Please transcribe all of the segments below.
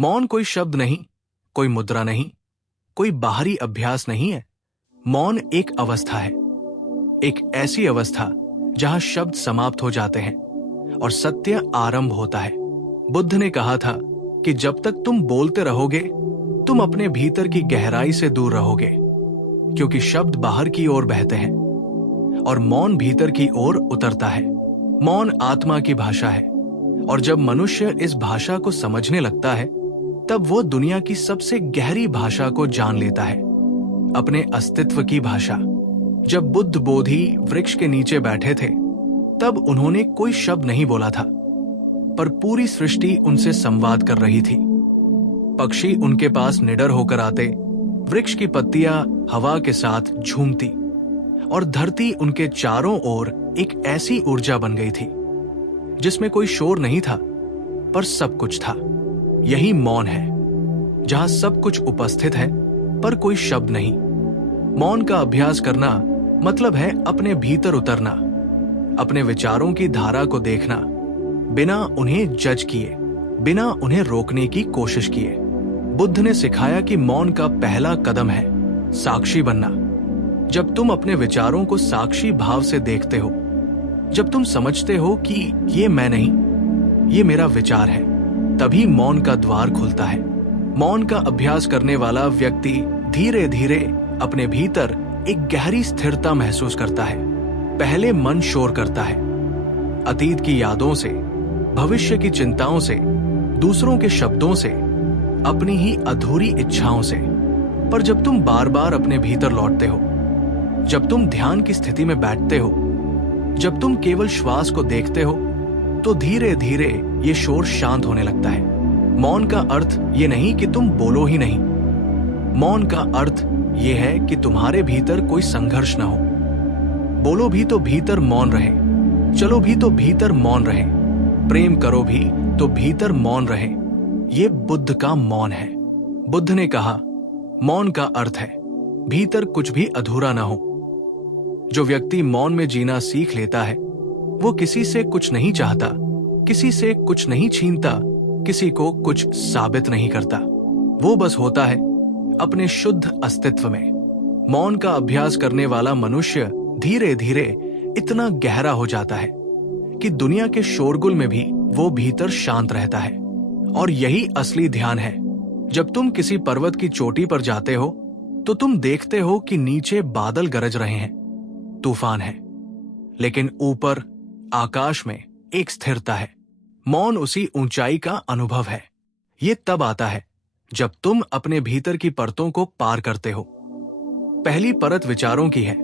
मौन कोई शब्द नहीं, कोई मुद्रा नहीं, कोई बाहरी अभ्यास नहीं है। मौन एक अवस्था है, एक ऐसी अवस्था जहां शब्द समाप्त हो जाते हैं और सत्य आरंभ होता है। बुद्ध ने कहा था कि जब तक तुम बोलते रहोगे तुम अपने भीतर की गहराई से दूर रहोगे, क्योंकि शब्द बाहर की ओर बहते हैं और मौन भीतर की ओर उतरता है। मौन आत्मा की भाषा है, और जब मनुष्य इस भाषा को समझने लगता है तब वो दुनिया की सबसे गहरी भाषा को जान लेता है, अपने अस्तित्व की भाषा। जब बुद्ध बोधि वृक्ष के नीचे बैठे थे तब उन्होंने कोई शब्द नहीं बोला था, पर पूरी सृष्टि उनसे संवाद कर रही थी। पक्षी उनके पास निडर होकर आते, वृक्ष की पत्तियां हवा के साथ झूमती और धरती उनके चारों ओर एक ऐसी ऊर्जा बन गई थी जिसमें कोई शोर नहीं था पर सब कुछ था। यही मौन है, जहां सब कुछ उपस्थित है पर कोई शब्द नहीं। मौन का अभ्यास करना मतलब है अपने भीतर उतरना, अपने विचारों की धारा को देखना, बिना उन्हें जज किए, बिना उन्हें रोकने की कोशिश किए। बुद्ध ने सिखाया कि मौन का पहला कदम है साक्षी बनना। जब तुम अपने विचारों को साक्षी भाव से देखते हो, जब तुम समझते हो कि ये मैं नहीं, ये मेरा विचार है, तभी मौन का द्वार खुलता है। मौन का अभ्यास करने वाला व्यक्ति धीरे धीरे अपने भीतर एक गहरी स्थिरता महसूस करता है। पहले मन शोर करता है, अतीत की यादों से, भविष्य की चिंताओं से, दूसरों के शब्दों से, अपनी ही अधूरी इच्छाओं से। पर जब तुम बार बार अपने भीतर लौटते हो, जब तुम ध्यान की स्थिति में बैठते हो, जब तुम केवल श्वास को देखते हो, तो धीरे धीरे ये शोर शांत होने लगता है। मौन का अर्थ ये नहीं कि तुम बोलो ही नहीं। मौन का अर्थ ये है कि तुम्हारे भीतर कोई संघर्ष न हो। बोलो भी तो भीतर मौन रहे, चलो भी तो भीतर मौन रहे, प्रेम करो भी तो भीतर मौन रहे। ये बुद्ध का मौन है। बुद्ध ने कहा, मौन का अर्थ है भीतर कुछ भी अधूरा ना हो। जो व्यक्ति मौन में जीना सीख लेता है वो किसी से कुछ नहीं चाहता, किसी से कुछ नहीं छीनता, किसी को कुछ साबित नहीं करता। वो बस होता है अपने शुद्ध अस्तित्व में। मौन का अभ्यास करने वाला मनुष्य धीरे धीरे इतना गहरा हो जाता है कि दुनिया के शोरगुल में भी वो भीतर शांत रहता है। और यही असली ध्यान है। जब तुम किसी पर्वत की चोटी पर जाते हो तो तुम देखते हो कि नीचे बादल गरज रहे हैं, तूफान है, लेकिन ऊपर आकाश में एक स्थिरता है। मौन उसी ऊंचाई का अनुभव है। ये तब आता है जब तुम अपने भीतर की परतों को पार करते हो। पहली परत विचारों की है,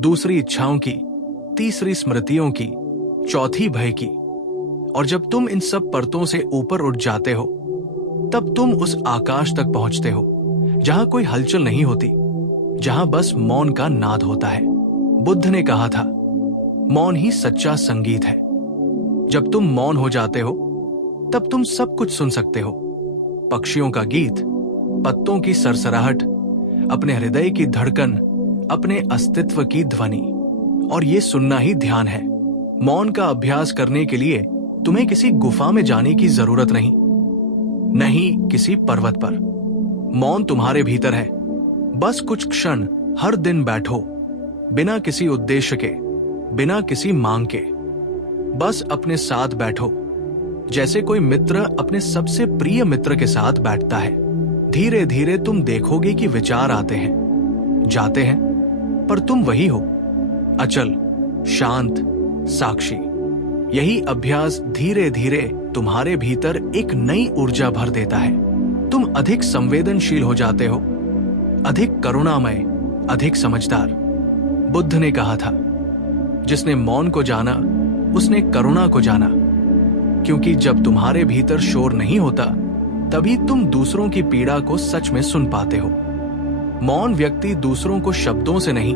दूसरी इच्छाओं की, तीसरी स्मृतियों की, चौथी भय की। और जब तुम इन सब परतों से ऊपर उठ जाते हो तब तुम उस आकाश तक पहुंचते हो जहां कोई हलचल नहीं होती, जहां बस मौन का नाद होता है। बुद्ध ने कहा था, मौन ही सच्चा संगीत है। जब तुम मौन हो जाते हो तब तुम सब कुछ सुन सकते हो, पक्षियों का गीत, पत्तों की सरसराहट, अपने हृदय की धड़कन, अपने अस्तित्व की ध्वनि। और ये सुनना ही ध्यान है। मौन का अभ्यास करने के लिए तुम्हें किसी गुफा में जाने की जरूरत नहीं, नहीं किसी पर्वत पर। मौन तुम्हारे भीतर है। बस कुछ क्षण हर दिन बैठो, बिना किसी उद्देश्य के, बिना किसी मांग के। बस अपने साथ बैठो, जैसे कोई मित्र अपने सबसे प्रिय मित्र के साथ बैठता है। धीरे धीरे तुम देखोगे कि विचार आते हैं, जाते हैं, पर तुम वही हो, अचल, शांत, साक्षी। यही अभ्यास धीरे धीरे तुम्हारे भीतर एक नई ऊर्जा भर देता है। तुम अधिक संवेदनशील हो जाते हो, अधिक करुणामय, अधिक समझदार। बुद्ध ने कहा था, जिसने मौन को जाना उसने करुणा को जाना, क्योंकि जब तुम्हारे भीतर शोर नहीं होता तभी तुम दूसरों की पीड़ा को सच में सुन पाते हो। मौन व्यक्ति दूसरों को शब्दों से नहीं,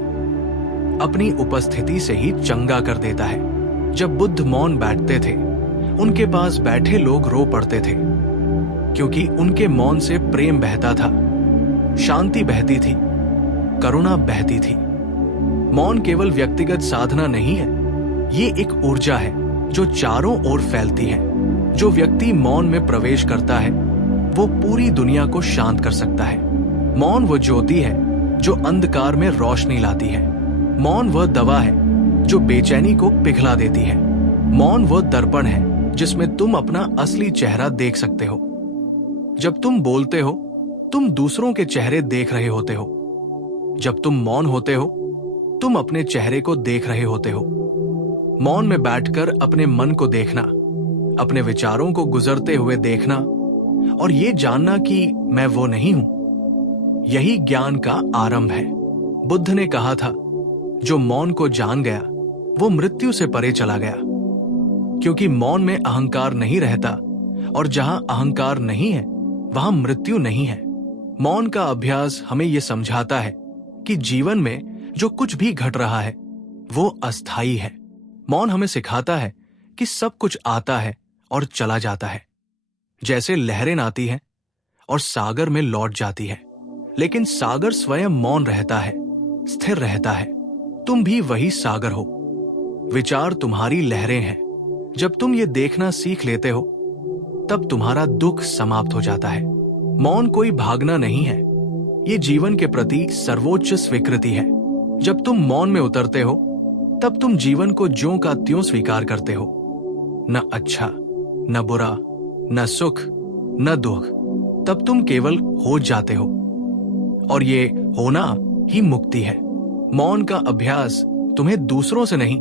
अपनी उपस्थिति से ही चंगा कर देता है। जब बुद्ध मौन बैठते थे उनके पास बैठे लोग रो पड़ते थे, क्योंकि उनके मौन से प्रेम बहता था, शांति बहती थी, करुणा बहती थी। मौन केवल व्यक्तिगत साधना नहीं है, ये एक ऊर्जा है जो चारों ओर फैलती है। जो व्यक्ति मौन में प्रवेश करता है वो पूरी दुनिया को शांत कर सकता है। मौन वो ज्योति है जो अंधकार में रोशनी लाती है। मौन वह दवा है जो बेचैनी को पिघला देती है। मौन वो दर्पण है जिसमें तुम अपना असली चेहरा देख सकते हो। जब तुम बोलते हो, तुम दूसरों के चेहरे देख रहे होते हो। जब तुम मौन होते हो, तुम अपने चेहरे को देख रहे होते हो। मौन में बैठकर अपने मन को देखना, अपने विचारों को गुजरते हुए देखना और ये जानना कि मैं वो नहीं हूं, यही ज्ञान का आरंभ है। बुद्ध ने कहा था, जो मौन को जान गया वो मृत्यु से परे चला गया, क्योंकि मौन में अहंकार नहीं रहता और जहां अहंकार नहीं है वहां मृत्यु नहीं है। मौन का अभ्यास हमें यह समझाता है कि जीवन में जो कुछ भी घट रहा है वो अस्थायी है। मौन हमें सिखाता है कि सब कुछ आता है और चला जाता है, जैसे लहरें आती हैं और सागर में लौट जाती है, लेकिन सागर स्वयं मौन रहता है, स्थिर रहता है। तुम भी वही सागर हो। विचार तुम्हारी लहरें हैं। जब तुम ये देखना सीख लेते हो तब तुम्हारा दुख समाप्त हो जाता है। मौन कोई भागना नहीं है, ये जीवन के प्रति सर्वोच्च स्वीकृति है। जब तुम मौन में उतरते हो तब तुम जीवन को ज्यों का त्यों स्वीकार करते हो। न अच्छा, न बुरा, न सुख, न दुख। तब तुम केवल हो जाते हो और ये होना ही मुक्ति है। मौन का अभ्यास तुम्हें दूसरों से नहीं,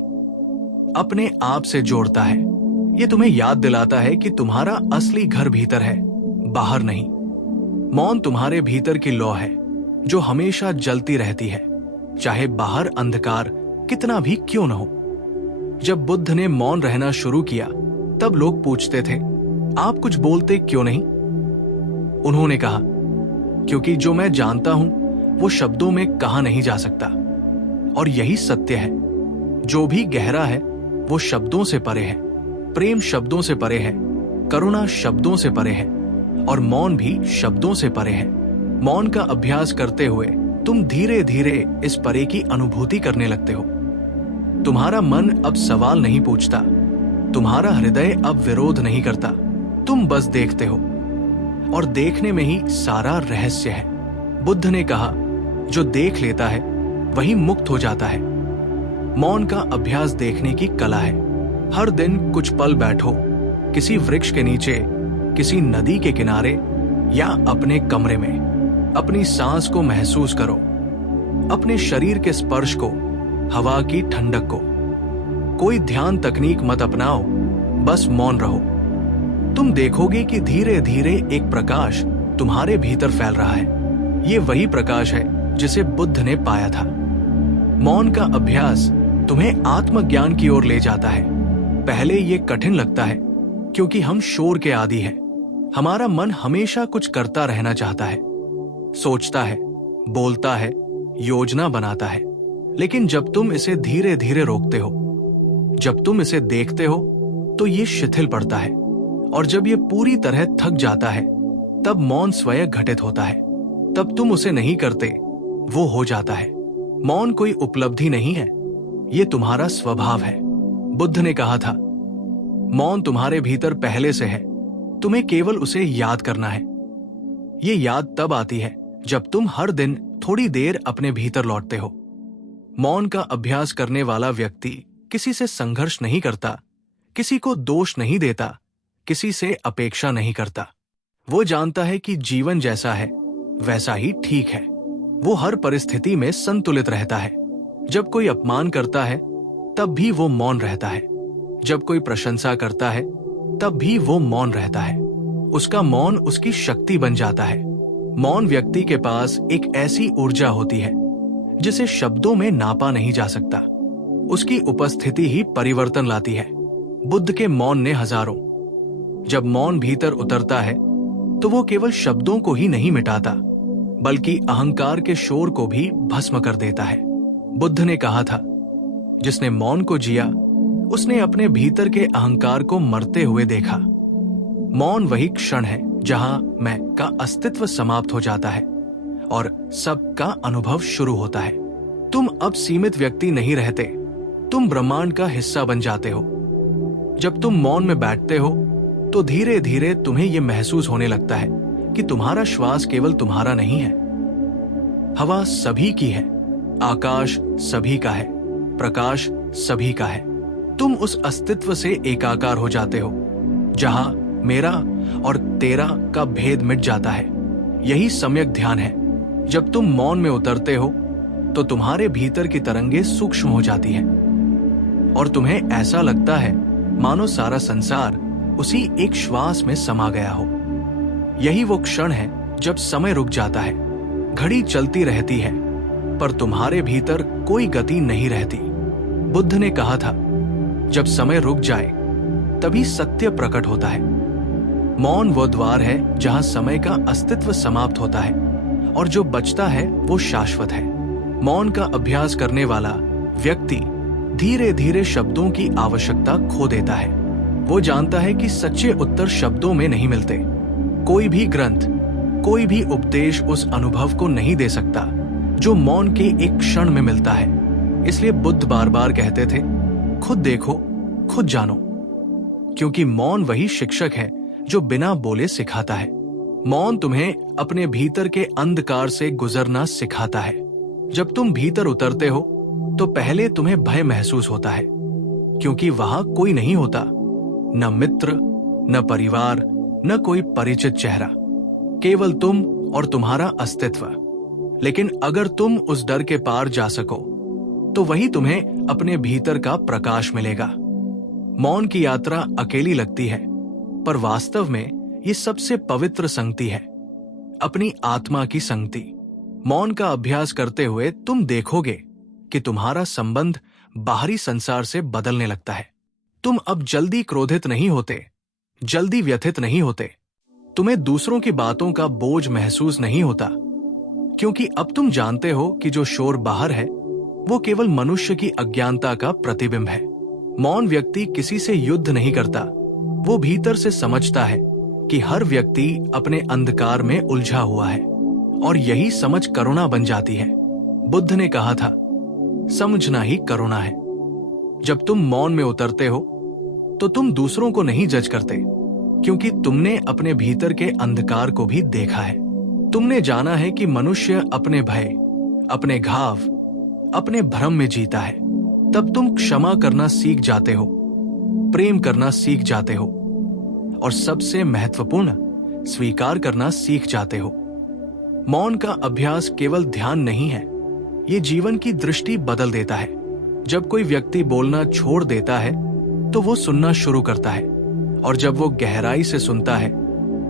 अपने आप से जोड़ता है। ये तुम्हें याद दिलाता है कि तुम्हारा असली घर भीतर है, बाहर नहीं। मौन तुम्हारे भीतर की लौ है जो हमेशा जलती रहती है, चाहे बाहर अंधकार कितना भी क्यों न हो। जब बुद्ध ने मौन रहना शुरू किया तब लोग पूछते थे, आप कुछ बोलते क्यों नहीं? उन्होंने कहा, क्योंकि जो मैं जानता हूं वो शब्दों में कहा नहीं जा सकता। और यही सत्य है। जो भी गहरा है वो शब्दों से परे है। प्रेम शब्दों से परे है, करुणा शब्दों से परे है और मौन भी शब्दों से परे है। मौन का अभ्यास करते हुए तुम धीरे धीरे इस परे की अनुभूति करने लगते हो। तुम्हारा मन अब सवाल नहीं पूछता, तुम्हारा हृदय अब विरोध नहीं करता। तुम बस देखते हो और देखने में ही सारा रहस्य है। बुद्ध ने कहा, जो देख लेता है वही मुक्त हो जाता है। मौन का अभ्यास देखने की कला है। हर दिन कुछ पल बैठो, किसी वृक्ष के नीचे, किसी नदी के किनारे या अपने कमरे में। अपनी सांस को महसूस करो, अपने शरीर के स्पर्श को, हवा की ठंडक को। कोई ध्यान तकनीक मत अपनाओ, बस मौन रहो। तुम देखोगे कि धीरे धीरे एक प्रकाश तुम्हारे भीतर फैल रहा है। ये वही प्रकाश है जिसे बुद्ध ने पाया था। मौन का अभ्यास तुम्हें आत्मज्ञान की ओर ले जाता है। पहले ये कठिन लगता है क्योंकि हम शोर के आदी हैं। हमारा मन हमेशा कुछ करता रहना चाहता है, सोचता है, बोलता है, योजना बनाता है। लेकिन जब तुम इसे धीरे धीरे रोकते हो, जब तुम इसे देखते हो तो ये शिथिल पड़ता है और जब ये पूरी तरह थक जाता है तब मौन स्वयं घटित होता है। तब तुम उसे नहीं करते, वो हो जाता है। मौन कोई उपलब्धि नहीं है, ये तुम्हारा स्वभाव है। बुद्ध ने कहा था, मौन तुम्हारे भीतर पहले से है, तुम्हें केवल उसे याद करना है। ये याद तब आती है जब तुम हर दिन थोड़ी देर अपने भीतर लौटते हो। मौन का अभ्यास करने वाला व्यक्ति किसी से संघर्ष नहीं करता, किसी को दोष नहीं देता, किसी से अपेक्षा नहीं करता। वो जानता है कि जीवन जैसा है वैसा ही ठीक है। वो हर परिस्थिति में संतुलित रहता है। जब कोई अपमान करता है तब भी वो मौन रहता है। जब कोई प्रशंसा करता है तब भी वो मौन रहता है। उसका मौन उसकी शक्ति बन जाता है। मौन व्यक्ति के पास एक ऐसी ऊर्जा होती है जिसे शब्दों में नापा नहीं जा सकता। उसकी उपस्थिति ही परिवर्तन लाती है। बुद्ध के मौन ने हजारों। जब मौन भीतर उतरता है तो वो केवल शब्दों को ही नहीं मिटाता, बल्कि अहंकार के शोर को भी भस्म कर देता है। बुद्ध ने कहा था, जिसने मौन को जिया उसने अपने भीतर के अहंकार को मरते हुए देखा। मौन वही क्षण है जहां मैं का अस्तित्व समाप्त हो जाता है और सब का अनुभव शुरू होता है। तुम अब सीमित व्यक्ति नहीं रहते, तुम ब्रह्मांड का हिस्सा बन जाते हो। जब तुम मौन में बैठते हो तो धीरे धीरे तुम्हें यह महसूस होने लगता है कि तुम्हारा श्वास केवल तुम्हारा नहीं है। हवा सभी की है, आकाश सभी का है, प्रकाश सभी का है। तुम उस अस्तित्व से एकाकार हो जाते हो जहां मेरा और तेरा का भेद मिट जाता है। यही सम्यक ध्यान है। जब तुम मौन में उतरते हो तो तुम्हारे भीतर की तरंगें सूक्ष्म हो जाती हैं और तुम्हें ऐसा लगता है मानो सारा संसार उसी एक श्वास में समा गया हो। यही वो क्षण है जब समय रुक जाता है। घड़ी चलती रहती है पर तुम्हारे भीतर कोई गति नहीं रहती। बुद्ध ने कहा था, जब समय रुक जाए तभी सत्य प्रकट होता है। मौन वो द्वार है जहां समय का अस्तित्व समाप्त होता है और जो बचता है वो शाश्वत है। मौन का अभ्यास करने वाला व्यक्ति धीरे धीरे शब्दों की आवश्यकता खो देता है। वो जानता है कि सच्चे उत्तर शब्दों में नहीं मिलते। कोई भी ग्रंथ, कोई भी उपदेश उस अनुभव को नहीं दे सकता जो मौन के एक क्षण में मिलता है। इसलिए बुद्ध बार बार कहते थे, खुद देखो, खुद जानो, क्योंकि मौन वही शिक्षक है जो बिना बोले सिखाता है। मौन तुम्हें अपने भीतर के अंधकार से गुजरना सिखाता है। जब तुम भीतर उतरते हो तो पहले तुम्हें भय महसूस होता है, क्योंकि वहां कोई नहीं होता, न मित्र, न परिवार, न कोई परिचित चेहरा, केवल तुम और तुम्हारा अस्तित्व। लेकिन अगर तुम उस डर के पार जा सको तो वही तुम्हें अपने भीतर का प्रकाश मिलेगा। मौन की यात्रा अकेली लगती है पर वास्तव में ये सबसे पवित्र संगति है, अपनी आत्मा की संगति। मौन का अभ्यास करते हुए तुम देखोगे कि तुम्हारा संबंध बाहरी संसार से बदलने लगता है। तुम अब जल्दी क्रोधित नहीं होते, जल्दी व्यथित नहीं होते। तुम्हें दूसरों की बातों का बोझ महसूस नहीं होता, क्योंकि अब तुम जानते हो कि जो शोर बाहर है वो केवल मनुष्य की अज्ञानता का प्रतिबिंब है। मौन व्यक्ति किसी से युद्ध नहीं करता। वो भीतर से समझता है कि हर व्यक्ति अपने अंधकार में उलझा हुआ है और यही समझ करुणा बन जाती है। बुद्ध ने कहा था, समझना ही करुणा है। जब तुम मौन में उतरते हो तो तुम दूसरों को नहीं जज करते, क्योंकि तुमने अपने भीतर के अंधकार को भी देखा है। तुमने जाना है कि मनुष्य अपने भय, अपने घाव, अपने भ्रम में जीता है। तब तुम क्षमा करना सीख जाते हो, प्रेम करना सीख जाते हो और सबसे महत्वपूर्ण, स्वीकार करना सीख जाते हो। मौन का अभ्यास केवल ध्यान नहीं है, ये जीवन की दृष्टि बदल देता है। जब कोई व्यक्ति बोलना छोड़ देता है तो वो सुनना शुरू करता है, और जब वो गहराई से सुनता है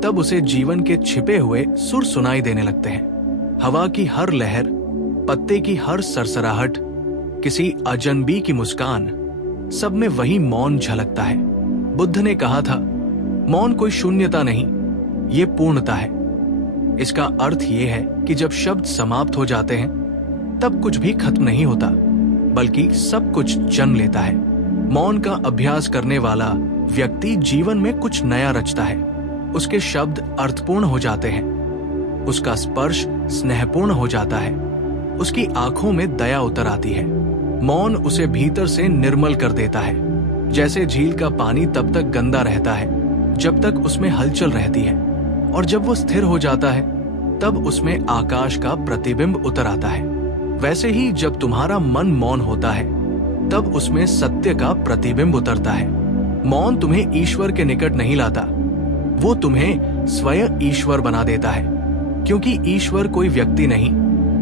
तब उसे जीवन के छिपे हुए सुर सुनाई देने लगते हैं। हवा की हर लहर, पत्ते की हर सरसराहट, किसी अजनबी की मुस्कान, सब में वही मौन झलकता है। बुद्ध ने कहा था, मौन कोई शून्यता नहीं, ये पूर्णता है। इसका अर्थ ये है कि जब शब्द समाप्त हो जाते हैं तब कुछ भी खत्म नहीं होता, बल्कि सब कुछ जन्म लेता है। मौन का अभ्यास करने वाला व्यक्ति जीवन में कुछ नया रचता है। उसके शब्द अर्थपूर्ण हो जाते हैं, उसका स्पर्श स्नेहपूर्ण हो जाता है, उसकी आंखों में दया उतर आती है। मौन उसे भीतर से निर्मल कर देता है। जैसे झील का पानी तब तक गंदा रहता है जब तक उसमें हलचल रहती है, और जब वो स्थिर हो जाता है तब उसमें आकाश का प्रतिबिंब उतर आता है। वैसे ही जब तुम्हारा मन मौन होता है तब उसमें सत्य का प्रतिबिंब उतरता है। मौन तुम्हें ईश्वर के निकट नहीं लाता, वो तुम्हें स्वयं ईश्वर बना देता है, क्योंकि ईश्वर कोई व्यक्ति नहीं,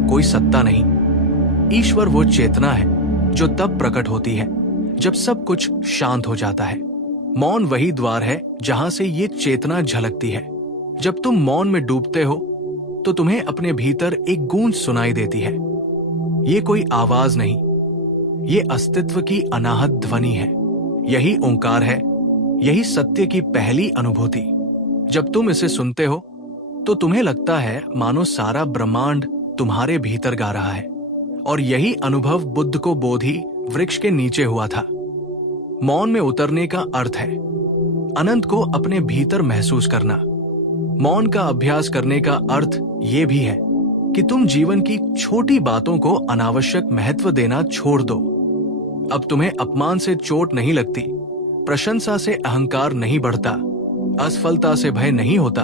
कोई सत्ता नहीं। ईश्वर वो चेतना है जो तब प्रकट होती है जब सब कुछ शांत हो जाता है। मौन वही द्वार है जहां से ये चेतना झलकती है। जब तुम मौन में डूबते हो तो तुम्हें अपने भीतर एक गूंज सुनाई देती है। ये कोई आवाज नहीं, ये अस्तित्व की अनाहत ध्वनि है। यही ओंकार है, यही सत्य की पहली अनुभूति। जब तुम इसे सुनते हो तो तुम्हें लगता है मानो सारा ब्रह्मांड तुम्हारे भीतर गा रहा है। और यही अनुभव बुद्ध को बोधि वृक्ष के नीचे हुआ था। मौन में उतरने का अर्थ है अनंत को अपने भीतर महसूस करना। मौन का अभ्यास करने का अर्थ ये भी है कि तुम जीवन की छोटी बातों को अनावश्यक महत्व देना छोड़ दो। अब तुम्हें अपमान से चोट नहीं लगती, प्रशंसा से अहंकार नहीं बढ़ता, असफलता से भय नहीं होता,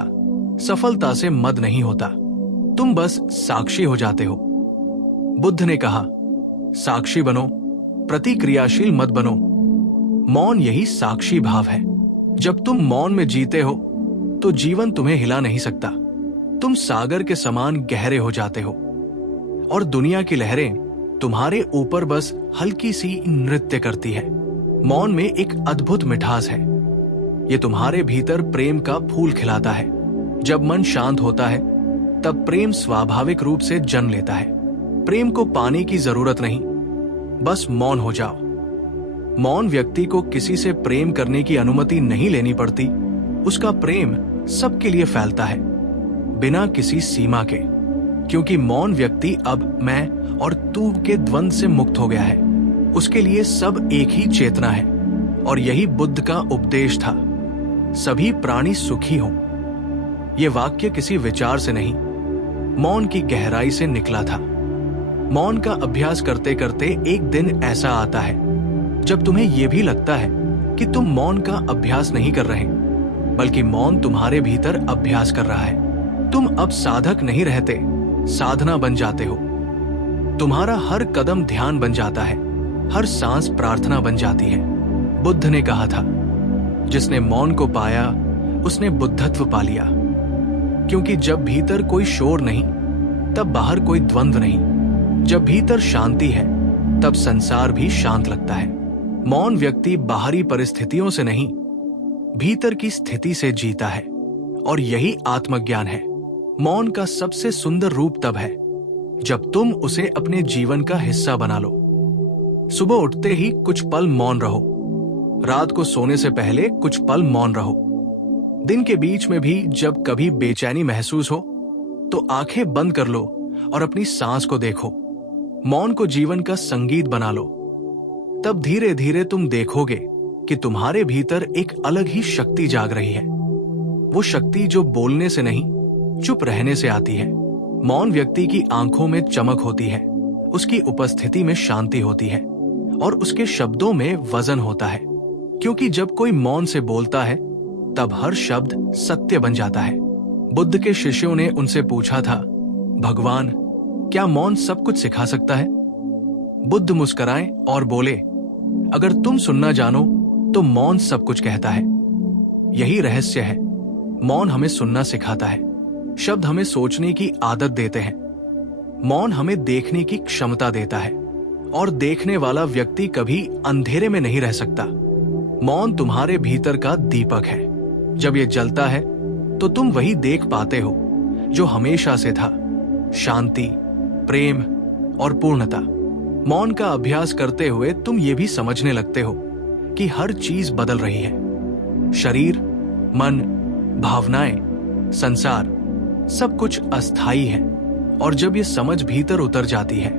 सफलता से मद नहीं होता, तुम बस साक्षी हो जाते हो। बुद्ध ने कहा, साक्षी बनो, प्रतिक्रियाशील मत बनो। मौन यही साक्षी भाव है। जब तुम मौन में जीते हो तो जीवन तुम्हें हिला नहीं सकता। तुम सागर के समान गहरे हो जाते हो और दुनिया की लहरें तुम्हारे ऊपर बस हल्की सी नृत्य करती है। मौन में एक अद्भुत मिठास है। ये तुम्हारे भीतर प्रेम का फूल खिलाता है। जब मन शांत होता है तब प्रेम स्वाभाविक रूप से जन्म लेता है। प्रेम को पाने की जरूरत नहीं, बस मौन हो जाओ। मौन व्यक्ति को किसी से प्रेम करने की अनुमति नहीं लेनी पड़ती। उसका प्रेम सबके लिए फैलता है, बिना किसी सीमा के, क्योंकि मौन व्यक्ति अब मैं और तू के द्वंद से मुक्त हो गया है। उसके लिए सब एक ही चेतना है और यही बुद्ध का उपदेश था, सभी प्राणी सुखी हों। यह वाक्य किसी विचार से नहीं, मौन की गहराई से निकला था। मौन का अभ्यास करते करते एक दिन ऐसा आता है जब तुम्हें यह भी लगता है कि तुम मौन का अभ्यास नहीं कर रहे, बल्कि मौन तुम्हारे भीतर अभ्यास कर रहा है। तुम अब साधक नहीं रहते, साधना बन जाते हो। तुम्हारा हर कदम ध्यान बन जाता है, हर सांस प्रार्थना बन जाती है। बुद्ध ने कहा था, जिसने मौन को पाया उसने बुद्धत्व पा लिया। क्योंकि जब भीतर कोई शोर नहीं तब बाहर कोई द्वंद्व नहीं। जब भीतर शांति है तब संसार भी शांत लगता है। मौन व्यक्ति बाहरी परिस्थितियों से नहीं, भीतर की स्थिति से जीता है और यही आत्मज्ञान है। मौन का सबसे सुंदर रूप तब है जब तुम उसे अपने जीवन का हिस्सा बना लो। सुबह उठते ही कुछ पल मौन रहो, रात को सोने से पहले कुछ पल मौन रहो। दिन के बीच में भी जब कभी बेचैनी महसूस हो तो आंखें बंद कर लो और अपनी सांस को देखो। मौन को जीवन का संगीत बना लो। तब धीरे धीरे तुम देखोगे कि तुम्हारे भीतर एक अलग ही शक्ति जाग रही है। वो शक्ति जो बोलने से नहीं, चुप रहने से आती है। मौन व्यक्ति की आंखों में चमक होती है, उसकी उपस्थिति में शांति होती है और उसके शब्दों में वजन होता है। क्योंकि जब कोई मौन से बोलता है तब हर शब्द सत्य बन जाता है। बुद्ध के शिष्यों ने उनसे पूछा था, भगवान, क्या मौन सब कुछ सिखा सकता है? बुद्ध मुस्कुराए और बोले, अगर तुम सुनना जानो तो मौन सब कुछ कहता है। यही रहस्य है। मौन हमें सुनना सिखाता है। शब्द हमें सोचने की आदत देते हैं। मौन हमें देखने की क्षमता देता है और देखने वाला व्यक्ति कभी अंधेरे में नहीं रह सकता। मौन तुम्हारे भीतर का दीपक है। जब ये जलता है तो तुम वही देख पाते हो जो हमेशा से था, शांति, प्रेम और पूर्णता। मौन का अभ्यास करते हुए तुम ये भी समझने लगते हो कि हर चीज बदल रही है। शरीर, मन, भावनाएं, संसार, सब कुछ अस्थायी है। और जब ये समझ भीतर उतर जाती है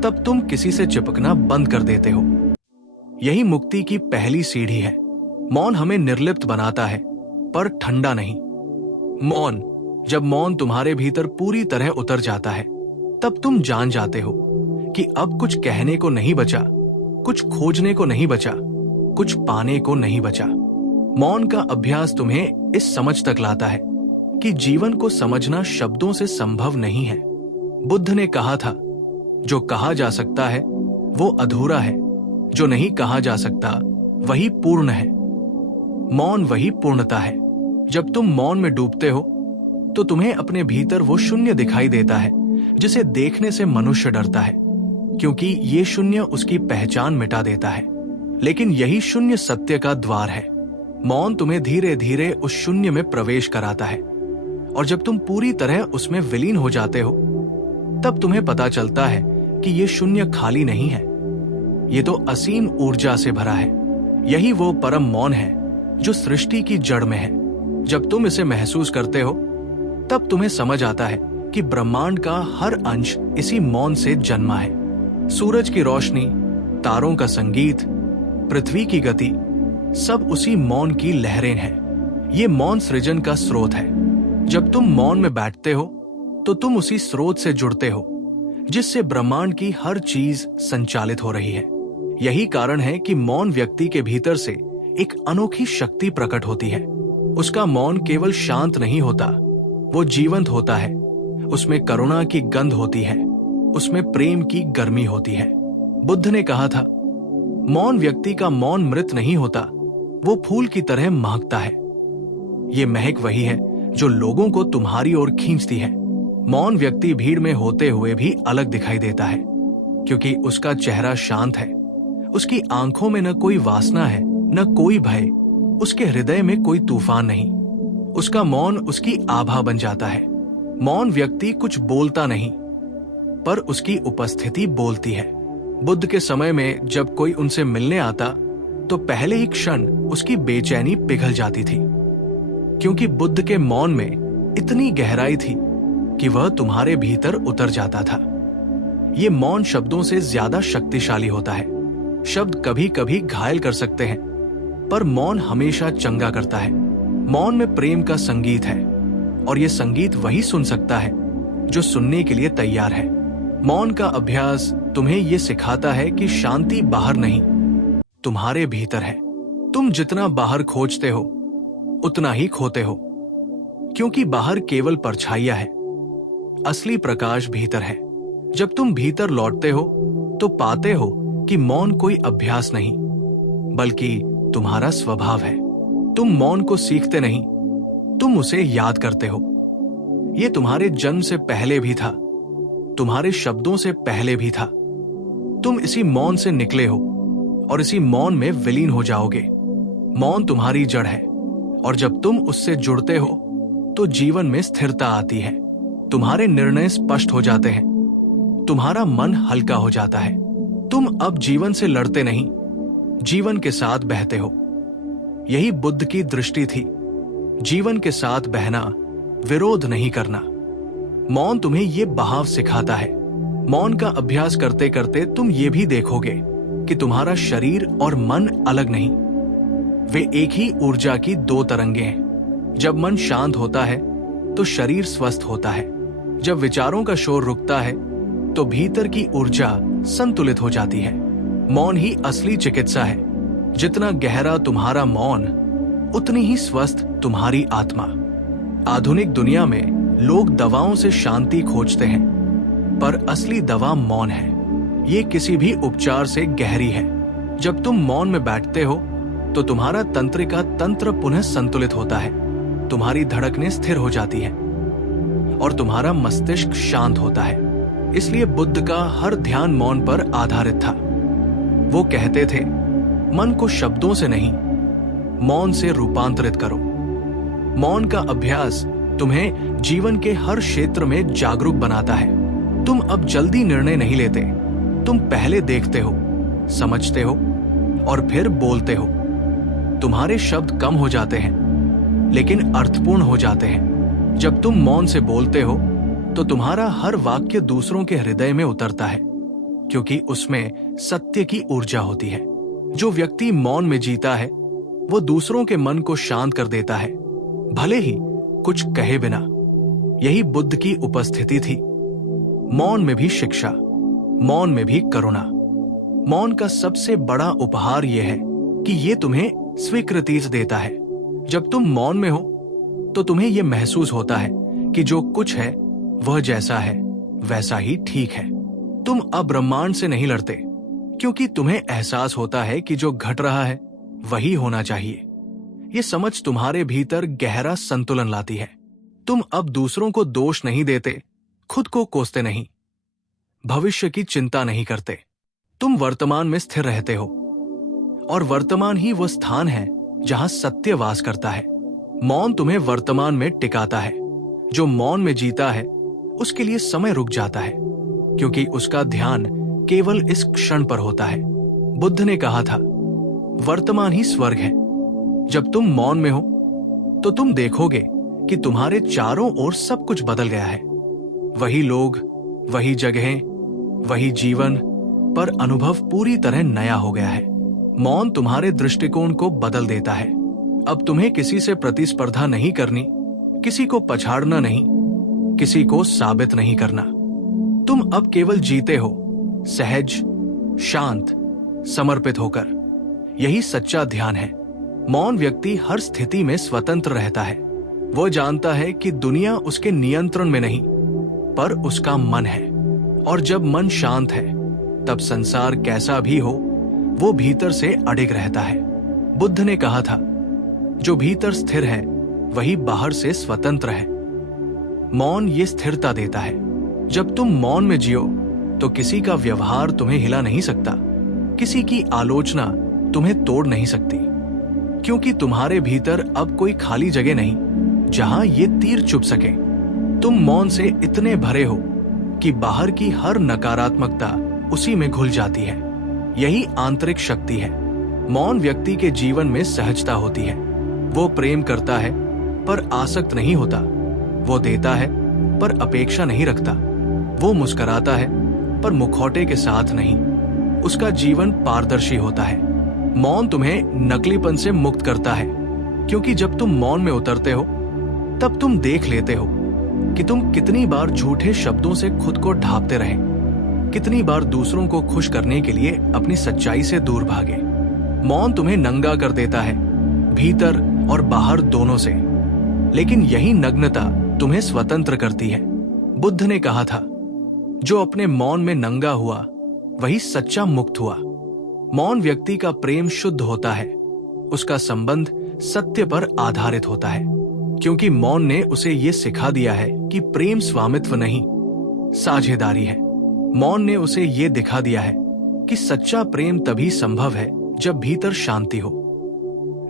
तब तुम किसी से चिपकना बंद कर देते हो। यही मुक्ति की पहली सीढ़ी है। मौन हमें निर्लिप्त बनाता है, पर ठंडा नहीं। जब मौन तुम्हारे भीतर पूरी तरह उतर जाता है तब तुम जान जाते हो कि अब कुछ कहने को नहीं बचा, कुछ खोजने को नहीं बचा, कुछ पाने को नहीं बचा। मौन का अभ्यास तुम्हें इस समझ तक लाता है कि जीवन को समझना शब्दों से संभव नहीं है। बुद्ध ने कहा था, जो कहा जा सकता है वो अधूरा है, जो नहीं कहा जा सकता वही पूर्ण है। मौन वही पूर्णता है। जब तुम मौन में डूबते हो तो तुम्हें अपने भीतर वो शून्य दिखाई देता है जिसे देखने से मनुष्य डरता है, क्योंकि ये शून्य उसकी पहचान मिटा देता है। लेकिन यही शून्य सत्य का द्वार है। मौन तुम्हें धीरे धीरे उस शून्य में प्रवेश कराता है और जब तुम पूरी तरह उसमें विलीन हो जाते हो तब तुम्हें पता चलता है कि ये शून्य खाली नहीं है, ये तो असीम ऊर्जा से भरा है। यही वो परम मौन है जो सृष्टि की जड़ में है। जब तुम इसे महसूस करते हो तब तुम्हें समझ आता है कि ब्रह्मांड का हर अंश इसी मौन से जन्मा है। सूरज की रोशनी, तारों का संगीत, पृथ्वी की गति, सब उसी मौन की लहरें हैं। ये मौन सृजन का स्रोत है। जब तुम मौन में बैठते हो तो तुम उसी स्रोत से जुड़ते हो जिससे ब्रह्मांड की हर चीज संचालित हो रही है। यही कारण है कि मौन व्यक्ति के भीतर से एक अनोखी शक्ति प्रकट होती है। उसका मौन केवल शांत नहीं होता, वो जीवंत होता है, उसमें करुणा की गंध होती है, उसमें प्रेम की गर्मी होती है। बुद्ध ने कहा था, मौन व्यक्ति का मौन मृत नहीं होता, वो फूल की तरह महकता है। ये महक वही है जो लोगों को तुम्हारी ओर खींचती है। मौन व्यक्ति भीड़ में होते हुए भी अलग दिखाई देता है, क्योंकि उसका चेहरा शांत है, उसकी आंखों में न कोई वासना है, न कोई भय, उसके हृदय में कोई तूफान नहीं। उसका मौन उसकी आभा बन जाता है। मौन व्यक्ति कुछ बोलता नहीं, पर उसकी उपस्थिति बोलती है। बुद्ध के समय में जब कोई उनसे मिलने आता तो पहले ही क्षण उसकी बेचैनी पिघल जाती थी, क्योंकि बुद्ध के मौन में इतनी गहराई थी कि वह तुम्हारे भीतर उतर जाता था। ये मौन शब्दों से ज्यादा शक्तिशाली होता है। शब्द कभी कभी घायल कर सकते हैं, पर मौन हमेशा चंगा करता है। मौन में प्रेम का संगीत है, और यह संगीत वही सुन सकता है जो सुनने के लिए तैयार है। मौन का अभ्यास तुम्हें यह सिखाता है कि शांति बाहर नहीं, तुम्हारे भीतर है। तुम जितना बाहर खोजते हो उतना ही खोते हो, क्योंकि बाहर केवल परछाइयां है, असली प्रकाश भीतर है। जब तुम भीतर लौटते हो तो पाते हो कि मौन कोई अभ्यास नहीं, बल्कि तुम्हारा स्वभाव है। तुम मौन को सीखते नहीं, तुम उसे याद करते हो। यह तुम्हारे जन्म से पहले भी था, तुम्हारे शब्दों से पहले भी था। तुम इसी मौन से निकले हो और इसी मौन में विलीन हो जाओगे। मौन तुम्हारी जड़ है, और जब तुम उससे जुड़ते हो तो जीवन में स्थिरता आती है। तुम्हारे निर्णय स्पष्ट हो जाते हैं, तुम्हारा मन हल्का हो जाता है। तुम अब जीवन से लड़ते नहीं, जीवन के साथ बहते हो। यही बुद्ध की दृष्टि थी, जीवन के साथ बहना, विरोध नहीं करना। मौन तुम्हें ये बहाव सिखाता है। मौन का अभ्यास करते करते तुम ये भी देखोगे कि तुम्हारा शरीर और मन अलग नहीं, वे एक ही ऊर्जा की दो तरंगे हैं। जब मन शांत होता है तो शरीर स्वस्थ होता है। जब विचारों का शोर रुकता है तो भीतर की ऊर्जा संतुलित हो जाती है। मौन ही असली चिकित्सा है। जितना गहरा तुम्हारा मौन, उतनी ही स्वस्थ तुम्हारी आत्मा। आधुनिक दुनिया में लोग दवाओं से शांति खोजते हैं, पर असली दवा मौन है। ये किसी भी उपचार से गहरी है। जब तुम मौन में बैठते हो तो तुम्हारा तंत्रिका तंत्र पुनः संतुलित होता है, तुम्हारी धड़कनें स्थिर हो जाती हैं और तुम्हारा मस्तिष्क शांत होता है। इसलिए बुद्ध का हर ध्यान मौन पर आधारित था। वो कहते थे, मन को शब्दों से नहीं, मौन से रूपांतरित करो। मौन का अभ्यास तुम्हें जीवन के हर क्षेत्र में जागरूक बनाता है। तुम अब जल्दी निर्णय नहीं लेते, तुम पहले देखते हो, समझते हो और फिर बोलते हो। तुम्हारे शब्द कम हो जाते हैं, लेकिन अर्थपूर्ण हो जाते हैं। जब तुम मौन से बोलते हो तो तुम्हारा हर वाक्य दूसरों के हृदय में उतरता है, क्योंकि उसमें सत्य की ऊर्जा होती है। जो व्यक्ति मौन में जीता है वो दूसरों के मन को शांत कर देता है, भले ही कुछ कहे बिना। यही बुद्ध की उपस्थिति थी। मौन में भी शिक्षा, मौन में भी करुणा। मौन का सबसे बड़ा उपहार यह है कि यह तुम्हें स्वीकृति देता है। जब तुम मौन में हो तो तुम्हें यह महसूस होता है कि जो कुछ है वह जैसा है वैसा ही ठीक है। तुम अब ब्रह्मांड से नहीं लड़ते, क्योंकि तुम्हें एहसास होता है कि जो घट रहा है वही होना चाहिए। ये समझ तुम्हारे भीतर गहरा संतुलन लाती है। तुम अब दूसरों को दोष नहीं देते, खुद को कोसते नहीं, भविष्य की चिंता नहीं करते। तुम वर्तमान में स्थिर रहते हो, और वर्तमान ही वह स्थान है जहां सत्य वास करता है। मौन तुम्हें वर्तमान में टिकाता है। जो मौन में जीता है उसके लिए समय रुक जाता है, क्योंकि उसका ध्यान केवल इस क्षण पर होता है। बुद्ध ने कहा था, वर्तमान ही स्वर्ग है। जब तुम मौन में हो तो तुम देखोगे कि तुम्हारे चारों ओर सब कुछ बदल गया है। वही लोग, वही जगहें, वही जीवन, पर अनुभव पूरी तरह नया हो गया है। मौन तुम्हारे दृष्टिकोण को बदल देता है। अब तुम्हें किसी से प्रतिस्पर्धा नहीं करनी, किसी को पछाड़ना नहीं, किसी को साबित नहीं करना। तुम अब केवल जीते हो, सहज, शांत, समर्पित होकर। यही सच्चा ध्यान है। मौन व्यक्ति हर स्थिति में स्वतंत्र रहता है। वो जानता है कि दुनिया उसके नियंत्रण में नहीं, पर उसका मन है। और जब मन शांत है, तब संसार कैसा भी हो, वो भीतर से अडिग रहता है। बुद्ध ने कहा था, जो भीतर स्थिर है वही बाहर से स्वतंत्र है। मौन ये स्थिरता देता है। जब तुम मौन में जियो तो किसी का व्यवहार तुम्हें हिला नहीं सकता, किसी की आलोचना तुम्हें तोड़ नहीं सकती, क्योंकि तुम्हारे भीतर अब कोई खाली जगह नहीं जहां ये तीर चुभ सके। तुम मौन से इतने भरे हो कि बाहर की हर नकारात्मकता उसी में घुल जाती है। यही आंतरिक शक्ति है। मौन व्यक्ति के जीवन में सहजता होती है। वो प्रेम करता है पर आसक्त नहीं होता। वो देता है पर अपेक्षा नहीं रखता। वो मुस्कुराता है पर मुखौटे के साथ नहीं। उसका जीवन पारदर्शी होता है। मौन तुम्हें नकलीपन से मुक्त करता है, क्योंकि जब तुम मौन में उतरते हो तब तुम देख लेते हो कि तुम कितनी बार झूठे शब्दों से खुद को ढांपते रहे, कितनी बार दूसरों को खुश करने के लिए अपनी सच्चाई से दूर भागे। मौन तुम्हें नंगा कर देता है, भीतर और बाहर दोनों से, लेकिन यही नग्नता तुम्हें स्वतंत्र करती है। बुद्ध ने कहा था, जो अपने मौन में नंगा हुआ वही सच्चा मुक्त हुआ। मौन व्यक्ति का प्रेम शुद्ध होता है। उसका संबंध सत्य पर आधारित होता है, क्योंकि मौन ने उसे ये सिखा दिया है कि प्रेम स्वामित्व नहीं, साझेदारी है। मौन ने उसे ये दिखा दिया है कि सच्चा प्रेम तभी संभव है जब भीतर शांति हो।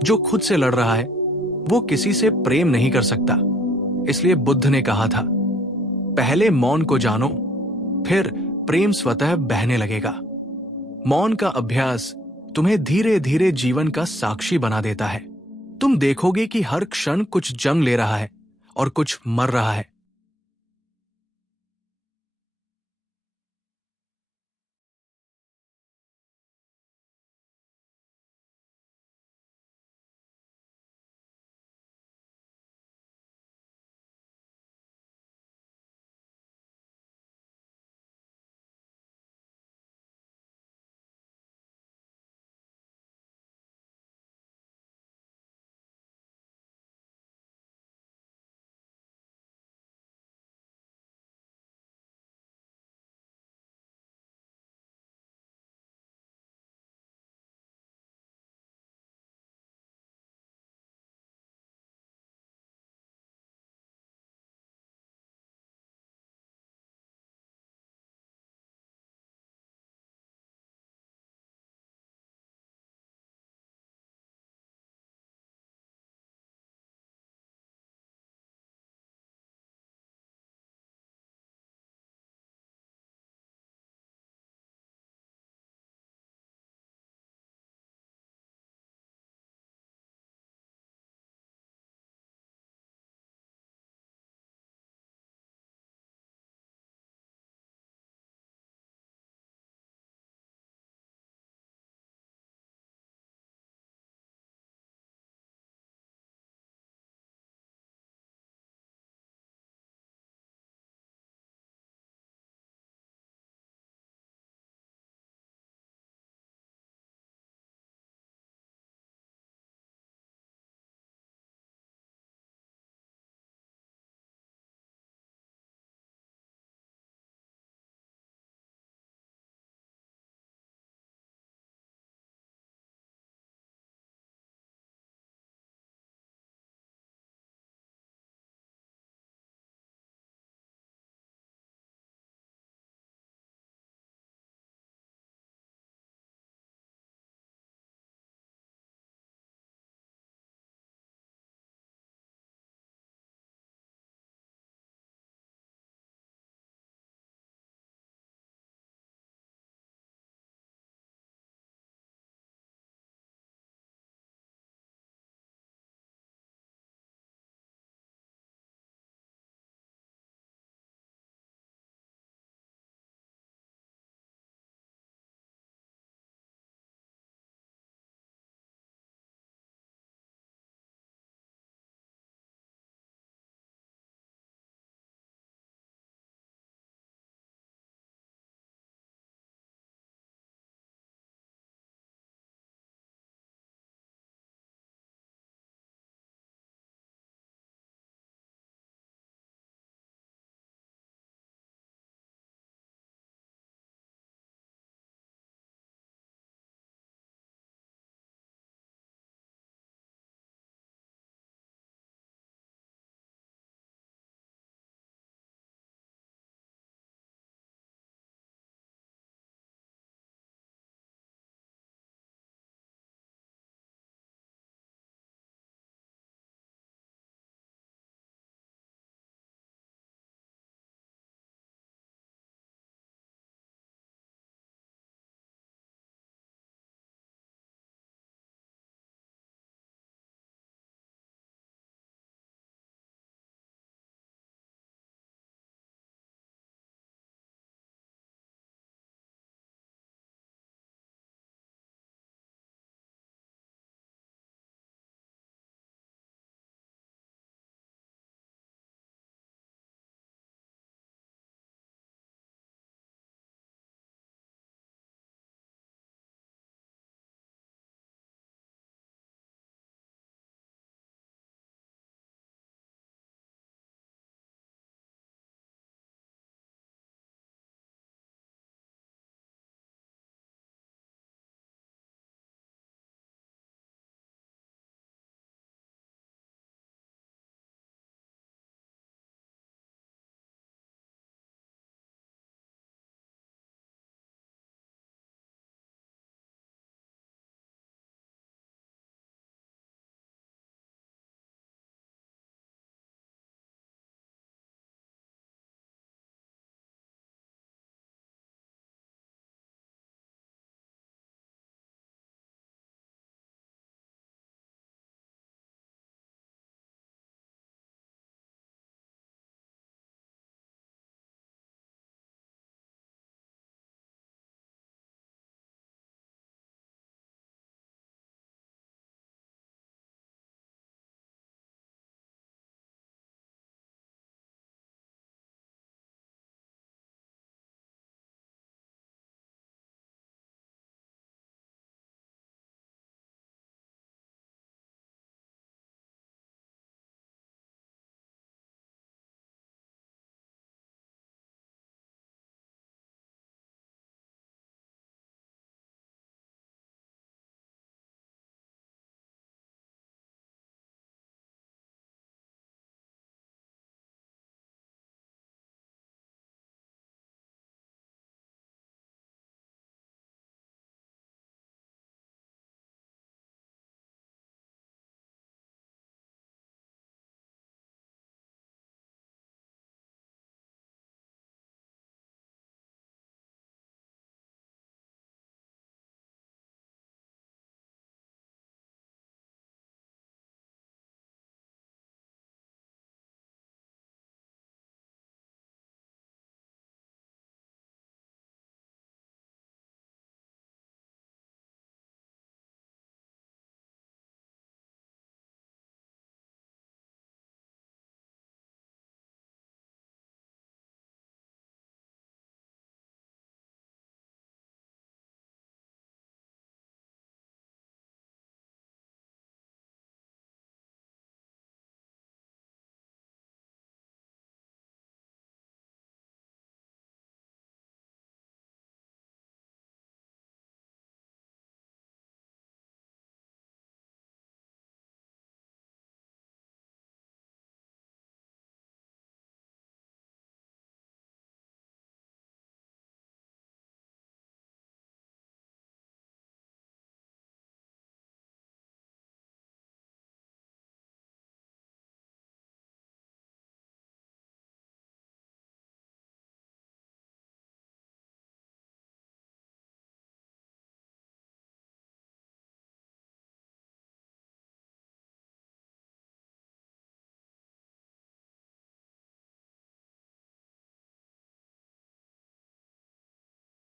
जो खुद से लड़ रहा है वो किसी से प्रेम नहीं कर सकता। इसलिए बुद्ध ने कहा था, पहले मौन को जानो, फिर प्रेम स्वतः बहने लगेगा। मौन का अभ्यास तुम्हें धीरे धीरे जीवन का साक्षी बना देता है। तुम देखोगे कि हर क्षण कुछ जन्म ले रहा है और कुछ मर रहा है।